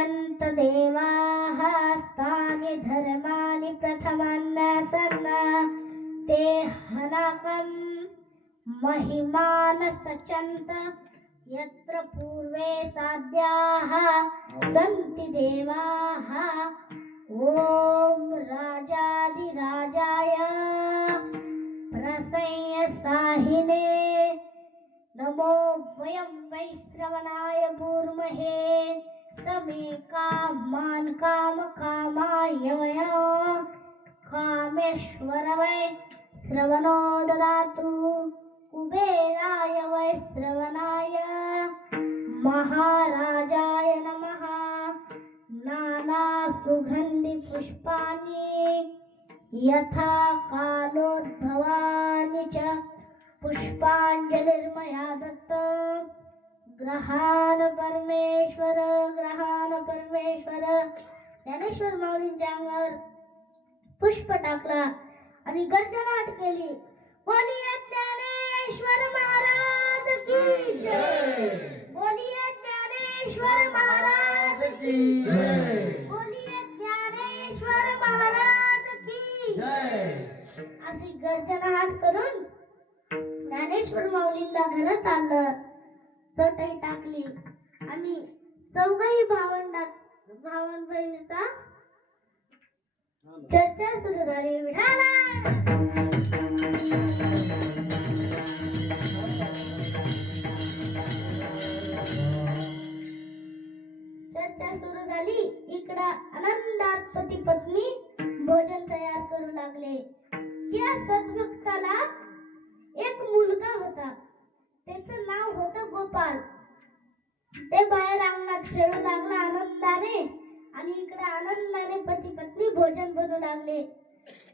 पूजन्त देवाः स्तानि धर्माणि प्रथमान्नासन् ते हनकं महिमानस्तचन्त यत्र पूर्वे साध्याः सन्ति देवाः ॐ राजाधिराजाय प्रसंयसाहिने नमो वयं वै श्रवणाय भूर्महे समे कामान् कामकामाय कामेश्वर वै श्रवणो ददातु कुबेराय वै श्रवणाय महाराजाय नमः नाना सुगंधि पुष्पाणि यथा कालोद्भवानि च पुष्पांजलिर्मया दत्त ग्रहान परमेश्वर ज्ञानेश्वर माऊलींच्या अंगावर पुष्प टाकला आणि गर्जनाट केली. बोलिये ज्ञानेश्वर महाराज की जय. बोलिये ज्ञानेश्वर महाराज की जय. बोलिये ज्ञानेश्वर महाराज की जय. अशी गर्जनाट करून ज्ञानेश्वर माऊलींना घरात आणलं, चटई टाकली आणि चौघही भावंड बहिणीचा चर्चा सुरू झाली. विठाला चर्चा सुरू झाली. इकडं आनंदात पती पत्नी भोजन तयार करू लागले. त्या सद्भक्ताला एक मुलगा होता, त्याचं नाव होतं गोपाल. ते बाहेर अंगणात खेळू लागला आनंदाने आणि इकडे आनंदाने पती पत्नी भोजन बनवू लागले.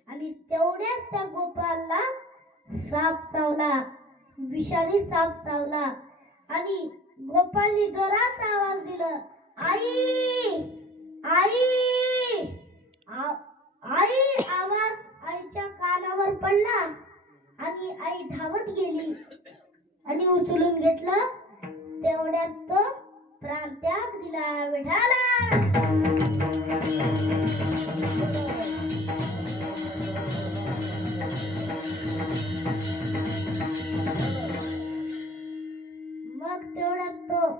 आणि तेवढ्याच त्या गोपालला साप चावला, विषारी साप चावला आणि गोपालनी जोरात आवाज दिला, आई आई आई. आवाज आईच्या कानावर पडला आणि आई धावत गेली आणि उचलून घेतलं. तेवढ्यात तो प्राणत्याग दिला. विठाला मग तेवढ्यात तो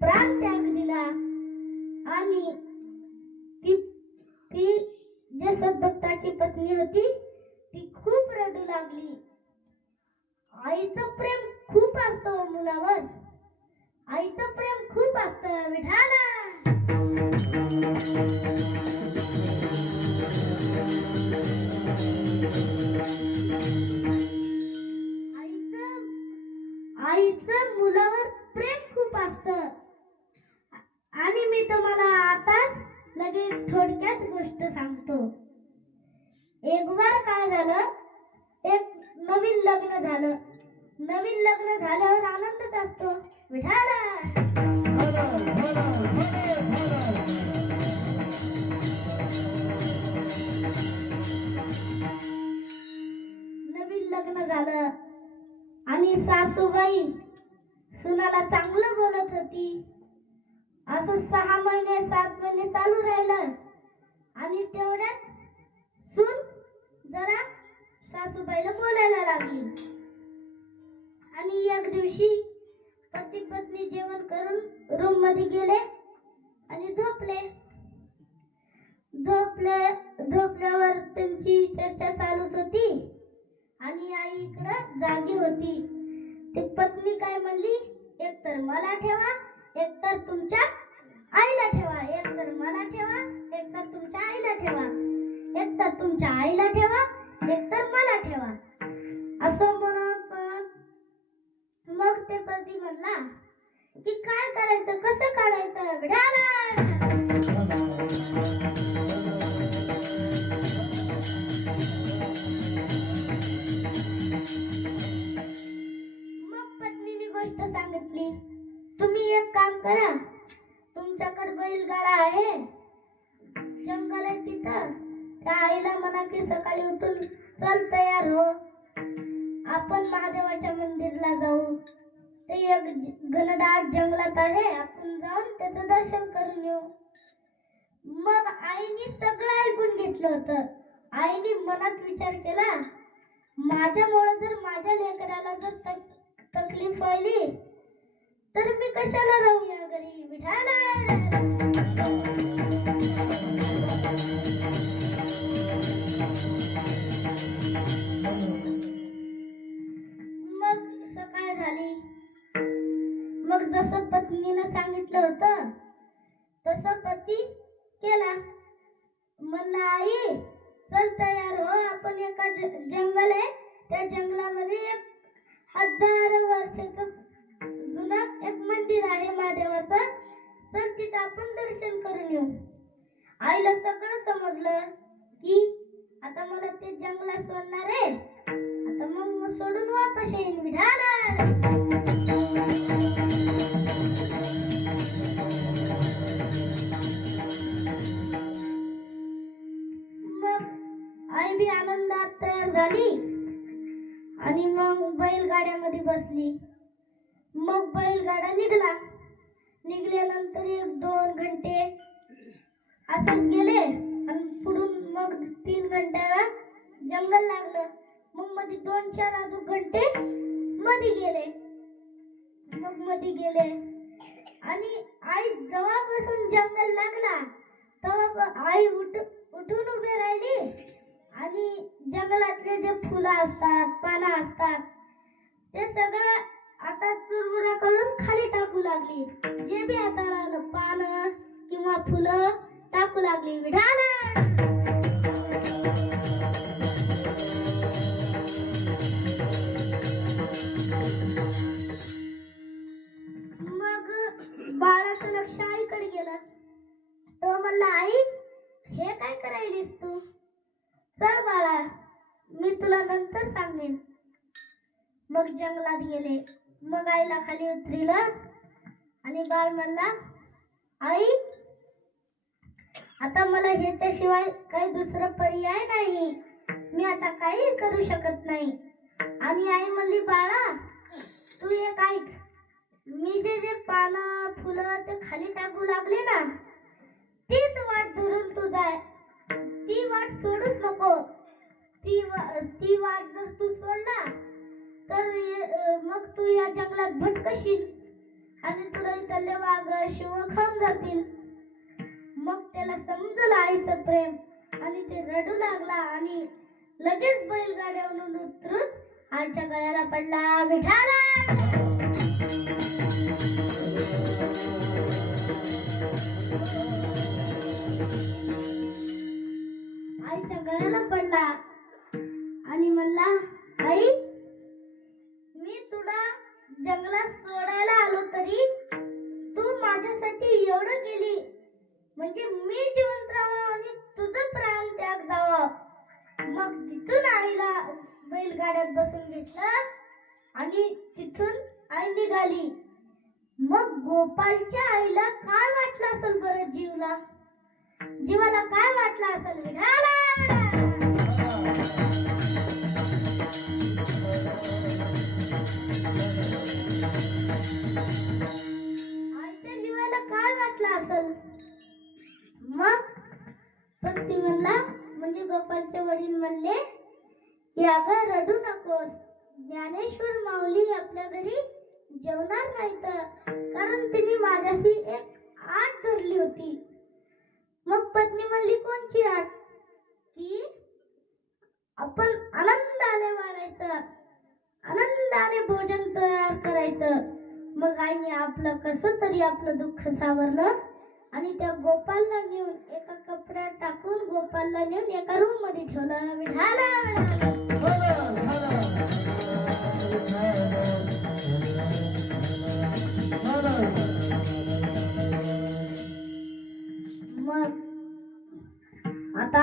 प्राणत्याग दिला आणि ती जे सद्भक्ताची पत्नी होती ती खूप रडू लागली. आईचं प्रेम खूप असतं मुलावर, आईचं प्रेम खूप असतं. विठाला आईचं मुलावर प्रेम खूप असतं. आणि मी तुम्हाला आताच लगेच थोडक्यात गोष्ट सांगतो. एक बार काय झालं, एक नवीन लग्न झालं. नवीन लग्न झाल्यावर आनंदच असतो. विठाला नवीन लग्न झालं आणि सासूबाई सुनाला चांगलं बोलत होती. असं 6 महिने 7 महिने चालू राहिलं आणि तेवढ्यात सून जरा सासूबाईला बोलायला लागली. आणि एक दिवशी पती पत्नी जेवण करून रूम मध्ये गेले आणि झोपल्यावर त्यांची चर्चा चालूच होती आणि आई इकडं जागी होती. ती पत्नी काय म्हणली, एकतर मला ठेवा, एकतर तुमच्या आईला ठेवा, एकतर मला ठेवा, एकतर तुमच्या आईला ठेवा, एकतर तुमच्या आईला ठेवा, एकतर मला ठेवा. असं म्हणत मग ते पती म्हणला की काय करायचं, कसं काढायचं. विठाला मग पत्नीने गोष्ट सांगितली, तुम्ही एक काम करा, तुमच्याकडे बैलगाडा आहे, जंगल आहे तिथं, त्या आईला म्हणा की सकाळी उठून चल तयार हो, आपण महादेवाच्या मंदिरला जाऊ. ते एक घनदाट जंगलात आहे. आपण जाऊन त्याचं दर्शन करून येऊ. मग आईने सगळं ऐकून घेतलं होतं. आईने मनात विचार केला, माझ्यामुळे जर माझ्या लेकराला जर तकलीफ व्हायली तर मी कशाला राहू या घरी. विठाला मग सकाळ झाली. मग जसं पत्नीनं सांगितलं होतं तसं पती केला. म्हणला, आई चल तयार हो, आपण एका जंगल आहे, त्या जंगलामध्ये 1000 वर्षाचं जुनं एक मंदिर आहे महादेवाचं. चल तिथं आपण दर्शन करून येऊ. आईला सगळं समजलं की आता मला ते जंगलात सोडणार आहे. आता मग सोडून वापस येईन. विधान मग आई बी आनंदात तयार झाली आणि मग बैलगाड्यामध्ये बसली. मग बैलगाडा निघला. निघल्यानंतर 1-2 घंटे असंच गेले आणि पुढून मग 3 घंट्याला जंगल लागलं. मग मध्ये 2-4 अजून घंटे मध्ये गेले. मग मध्ये गेले आणि आई जेव्हापासून जंगल लागला तेव्हा आई उठून उभी राहिली आणि जंगलातले जे फुलं असतात, पानं असतात, ते सगळं आता चुरमुरा करून खाली टाकू लागली. जे बी हाताला आलं पानं किंवा फुलं टाकू लागली. विढाला मग बाळाचं लक्ष आईकडे गेलं. तो म्हणला, आई हे काय करायलीस तू? चल बाळा, मी तुला नंतर सांगेन. मग जंगलात गेले. मग आईला खाली उतरिलं आणि बाळ म्हणला, आई आता मला ह्याच्याशिवाय काही दुसरा पर्याय नाही. मी आता काही करू शकत नाही. आणि आई म्हणली, बाळा तू एक ऐक, मी जे पानं फुलं ते खाली टाकू लागले ना, तीच वाट धरून तू जाय. ती वाट सोडूच नको. ती वाट जर तू सोडला तर मग तू या जंगलात भटकशील आणि तुला इथले वाघ शिव खाऊन जातील. मग त्याला समजलं आईचं प्रेम आणि ते रडू लागला आणि लगेच बैलगाड्यावरून उतरून आईच्या गळ्याला पडला. विठाला आईच्या गळ्याला पडला आणि म्हणला, आई मी तुला जंगलात सोडायला आलो तरी तू माझ्यासाठी एवढं केली, म्हणजे मी जिवंत राहावं आणि तुझं प्राण त्याग जावं. मग तिथून आईला बैलगाड्यात बसून घेतलं आणि तिथून आई निघाली. मग गोपालच्या आईला काय वाटलं असेल बरं? जीवाला काय वाटलं असेल? विठाला आईच्या जीवाला काय वाटलं असेल? मग पती म्हणला, म्हणजे गोपालचे वडील म्हणले की अगं रडू नकोस, ज्ञानेश्वर माऊली आपल्या घरी जेवणार नाहीत, कारण तिने माझ्याशी एक आट धरली होती. मग पत्नी म्हणली, कोणची आट? की आपण आनंदाने वाढायचं, आनंदाने भोजन तयार करायचं. मग आईने आपलं कसं तरी आपलं दुःख सावरलं आणि त्या गोपालला नेऊन एका कपड्यात टाकून गोपालला नेऊन एका रूम मध्ये ठेवलं. मग आता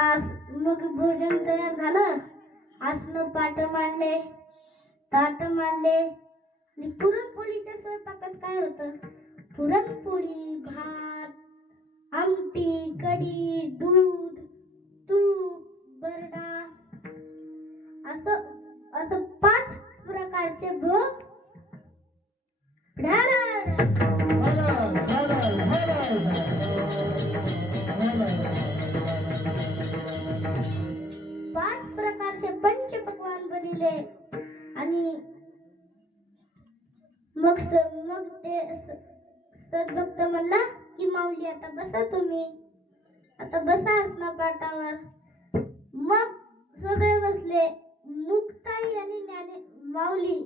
मग भोजन तयार झालं. आसनं पाट मांडले, ताट मांडले आणि पुरणपोळीच्या स्वयंपाकात काय होतं? पुरणपोळी, भात, आमटी, कढी, दूध, तूप, बरडा असं 5 प्रकारचे भोग आणि मग ते सद्भक्त म्हणला की माऊली आता बसा तुम्ही, आता बसा आसनापाटावर. मग सगळे बसले. मुक्ताई आणि माऊली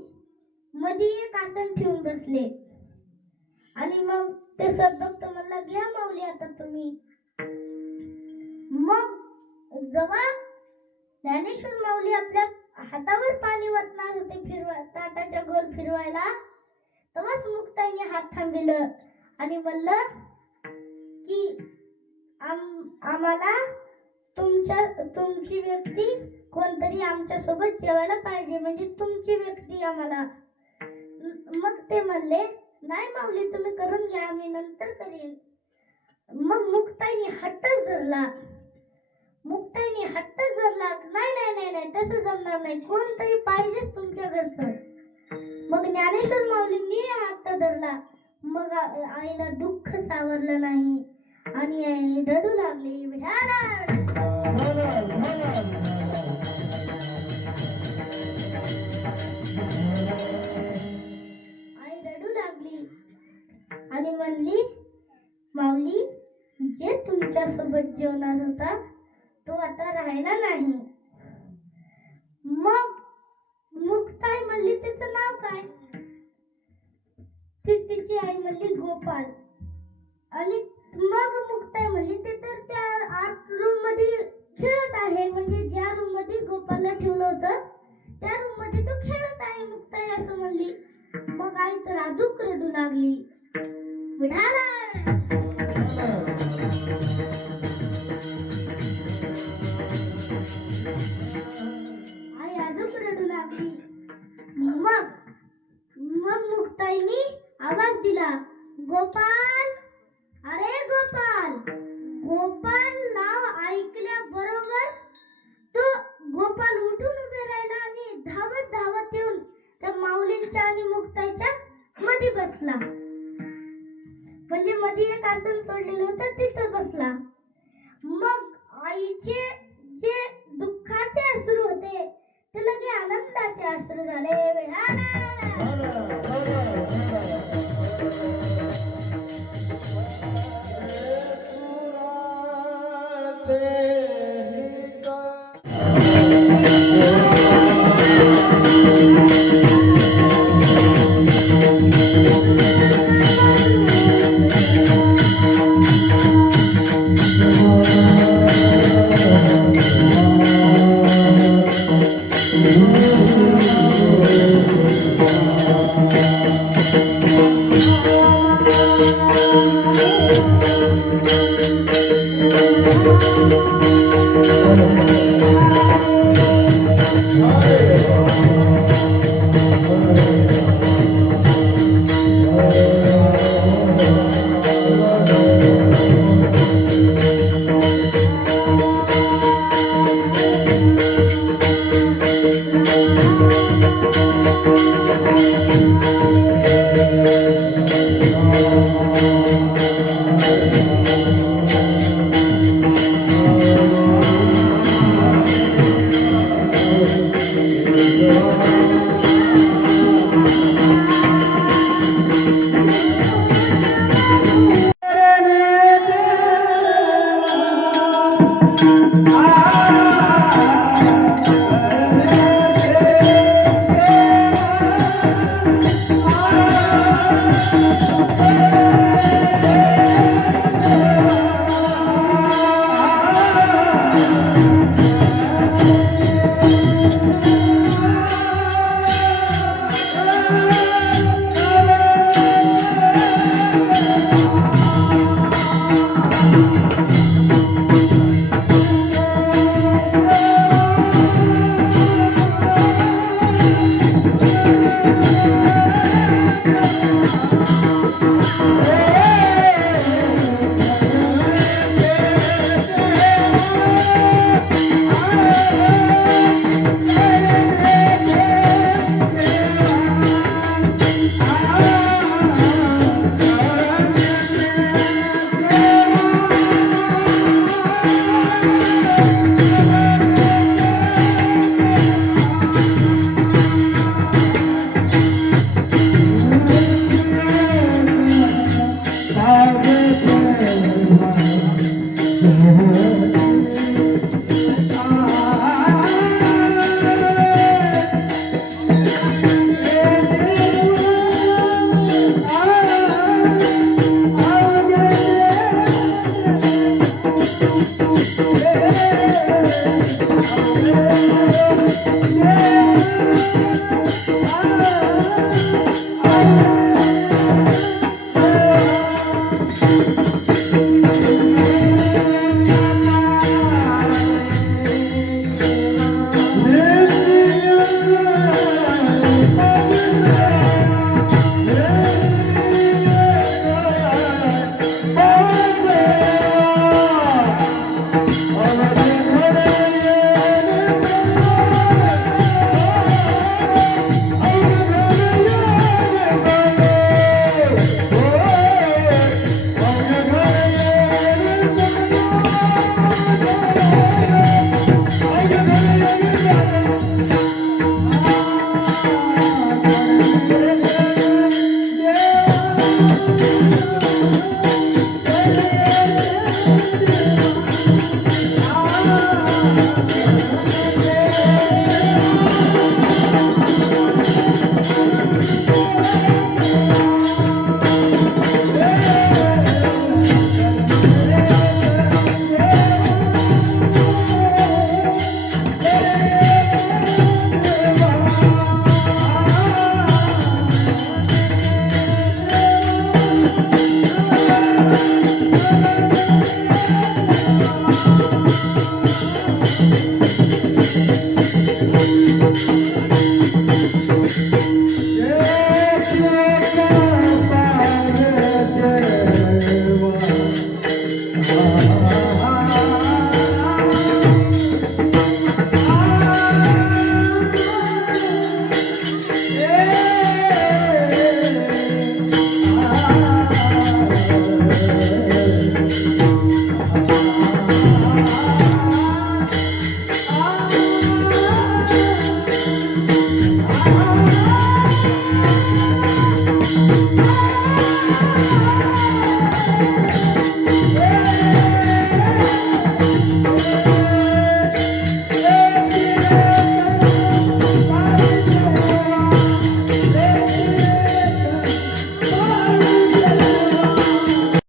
मध्ये एक आसन ठेवून बसले. आणि मग ते सद्भक्त म्हणला घ्या माऊली आता तुम्ही. मग जेव्हा ज्ञानेश्वर माऊली आपल्या हातावर पाणी ओतणार होते ताटाच्या गोल फिरवायला, तेव्हाच मुक्ताईने हात थांबविलं आणि म्हणलं की आम्हाला तुमची व्यक्ती कोणतरी आमच्या सोबत जेवायला पाहिजे, म्हणजे तुमची व्यक्ती आम्हाला. मग ते म्हणले नाही माऊली तुम्ही करून घ्या, आम्ही नंतर करीन. मग मुक्ताईने हट्ट धरला. नाही नाही नाही नाही तसं जमणार नाही, कोणतरी पाहिजेच तुमच्या घरचं. मग ज्ञानेश्वर माऊलींनी हट्ट धरला. मग आईला दुःख सावरलं नाही आणि आई रडू लागली. आई रडू लागली आणि म्हणली माऊली जे तुमच्या सोबत जेवणार होता तो आता राहिला नाही. मग मुक्ताई म्हणली तिचं नाव काय? तिची आई म्हणली गोपाल. आणि मग मुक्ताई म्हणली ते तर त्या आत रूम मध्ये खेळत आहे, म्हणजे ज्या रूम मध्ये गोपालला ठेवलं होतं त्या रूम मध्ये तो खेळत आहे. मुक्ताई असं म्हणली. मग आई तर अजून रडू लागली. आई अजून रडू लागली. मग मुक्ताईनी आवाज दिला गोपाल, अरे गोपाल. गोपाल नाव ऐकल्याबरोबर तो गोपाल उठून उभे राहिला आणि धावत धावत येऊन त्या माऊलींच्या आणि मुक्ताईच्या मध्ये बसला. म्हणजे मध्ये एक आसन सोडलेलं होतं तिथं बसला. मग आईचे जे दुःखाचे अश्रू होते ते लगे आनंदाचे अश्रू झाले. Ah